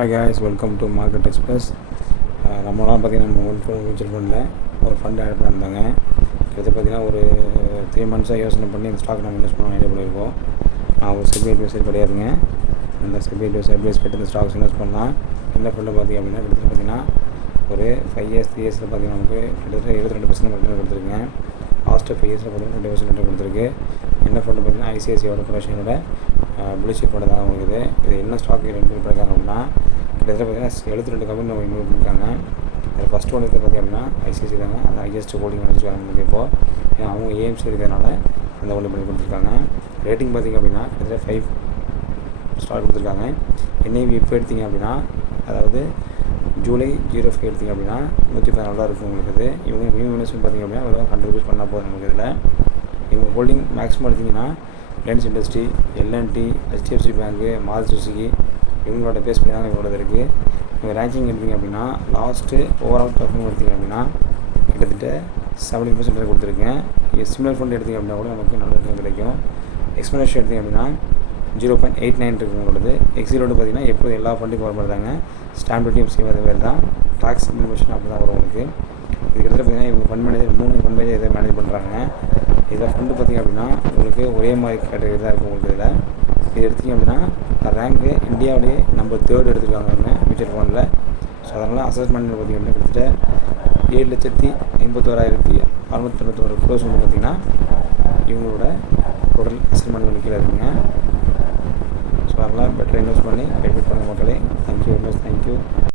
Hi guys, welcome to market express. நம்மளாம் பார்த்திங்கன்னா நம்ம மியூச்சுவல் ஃபண்டில் ஒரு ஃபண்ட் ஆட் பண்ணியிருந்தாங்க. இது பார்த்திங்கன்னா ஒரு 3 months யோசனை பண்ணி இந்த ஸ்டாக் நம்ம இன்வெஸ்ட் பண்ண ஐடியா பண்ணியிருக்கோம். நான் ஒரு செபி அட்வைசர் கிடையாதுங்க. இந்த செபி அட்வைஸ் கேட்டு இந்த ஸ்டாக்ஸ் இன்வெஸ்ட் பண்ணலாம். என்ன ஃபண்டு பார்த்திங்க அப்படின்னா கிட்டத்தட்ட பார்த்திங்கன்னா ஒரு 5 years 3 years பார்த்திங்கன்னா நமக்கு கிட்டத்தட்ட 72% ரிட்டர்ன் கொடுத்துருங்க. லாஸ்ட்டு 5 years பார்த்திங்கன்னா 20% ரிட்டர்ன் கொடுத்துருக்கு. என்ன ஃபண்டு பார்த்திங்கன்னா ஐசிஐசியோட ப்ரொடக்ஷனோட புலிஷிப் ஃபண்டு தான் உங்களுக்கு இது என்ன ஸ்டாக் இன்க்ளூட் பண்ணியிருக்காங்க அப்படின்னா கிட்டத்தட்ட பார்த்திங்கன்னா 72 கம்பெனி நம்ம இன்க்ளூட் பண்ணியிருக்காங்க. அதில் ஃபஸ்ட் ஒன் இருக்குது பார்த்திங்க அப்படின்னா ஐசிஐசி தாங்க. அந்த ஹையஸ்ட் ஹோல்டிங் அடிச்சுக்காங்க நமக்கு இப்போது. அவங்க ஏஎம்சி இருக்கிறதுனால அந்த ஹோல்டிங் பண்ணி கொடுத்துருக்காங்க. ரேட்டிங் பார்த்திங்க அப்படின்னா கிட்டத்தட்ட 5 ஸ்டார் கொடுத்துருக்காங்க. என்ஐவி இப்போ எடுத்திங்க அப்படின்னா அதாவது ஜூலை 05 எடுத்திங்க அப்படின்னா 114 இருக்கும் உங்களுக்கு. இது இவங்க மினிமம் இன்வெஸ்ட்மெண்ட் பார்த்திங்க அப்படின்னா வெறும் 100 rupees பண்ணால் போதும் நமக்கு. இதில் இவங்க ஹோல்டிங் மேக்ஸிமம் எடுத்திங்கன்னா ரிலையன்ஸ் இண்டஸ்ட்ரி, எல்என்டி, ஹெச்டிஎஃப்சி பேங்க்கு, மாருதி சுசுகி இவங்களோட பேஸ் பண்ணி தான் இவங்களோட இருக்குது. இவங்க ரேங்கிங் எடுத்திங்க அப்படின்னா லாஸ்ட்டு ஓவரால் பர்ஃபார்மன்ஸ் எடுத்திங்க அப்படின்னா கிட்டத்தட்ட 70% கொடுத்துருக்கேன். சிமிலர் ஃபண்ட் எடுத்திங்க அப்படின்னா கூட நமக்கு நல்ல ரிட்டர்ன் கிடைக்கும். எக்ஸ்பென்டிச்சர் எடுத்திங்க அப்படின்னா 0.89 இருக்குது உங்களோடது. எக்ஸிலோடு பார்த்திங்கன்னா எப்போது எல்லா ஃபண்டுக்கும் வர மாதிரி தாங்க. ஸ்டாம்ப் டியூட்டி சேம் அதே மாதிரி தான். டாக்ஸ் இம்ப்ளிமெண்டேஷன் அப்படி தான் வரும் உங்களுக்கு. இது கிட்டத்தட்ட பார்த்திங்கன்னா இவங்க ஃபண்ட் மேனேஜர் 3 ஃபண்ட் மேனேஜர் இதை மேனேஜ் பண்ணுறாங்க. இதில் ஃபண்டு பார்த்திங்க அப்படின்னா உங்களுக்கு ஒரே மாதிரி கேட்டகரி தான் இருக்கும் உங்களுக்கு. இதில் இது எடுத்திங்க அப்படின்னா ரேங்க்கு இந்தியாவிலேயே நம்பர் 3rd எடுத்துருக்காங்க அவங்க மியூச்சுவல் ஃபண்டில். ஸோ அதனால் அசஸ்மெண்ட் பார்த்திங்க அப்படின்னா கிட்டத்தட்ட 7,81,691 க்ரோஸ் வந்து பார்த்திங்கன்னா இவங்களோட டோட்டல் அசஸ்மெண்ட் கீழே இருக்குங்க. ஸோ அதனால் பெட்டர் இன்வெஸ்ட் பண்ணி பெனிஃபிட் பண்ணுங்கள் மக்களே. Thank you very much. தேங்க்யூ.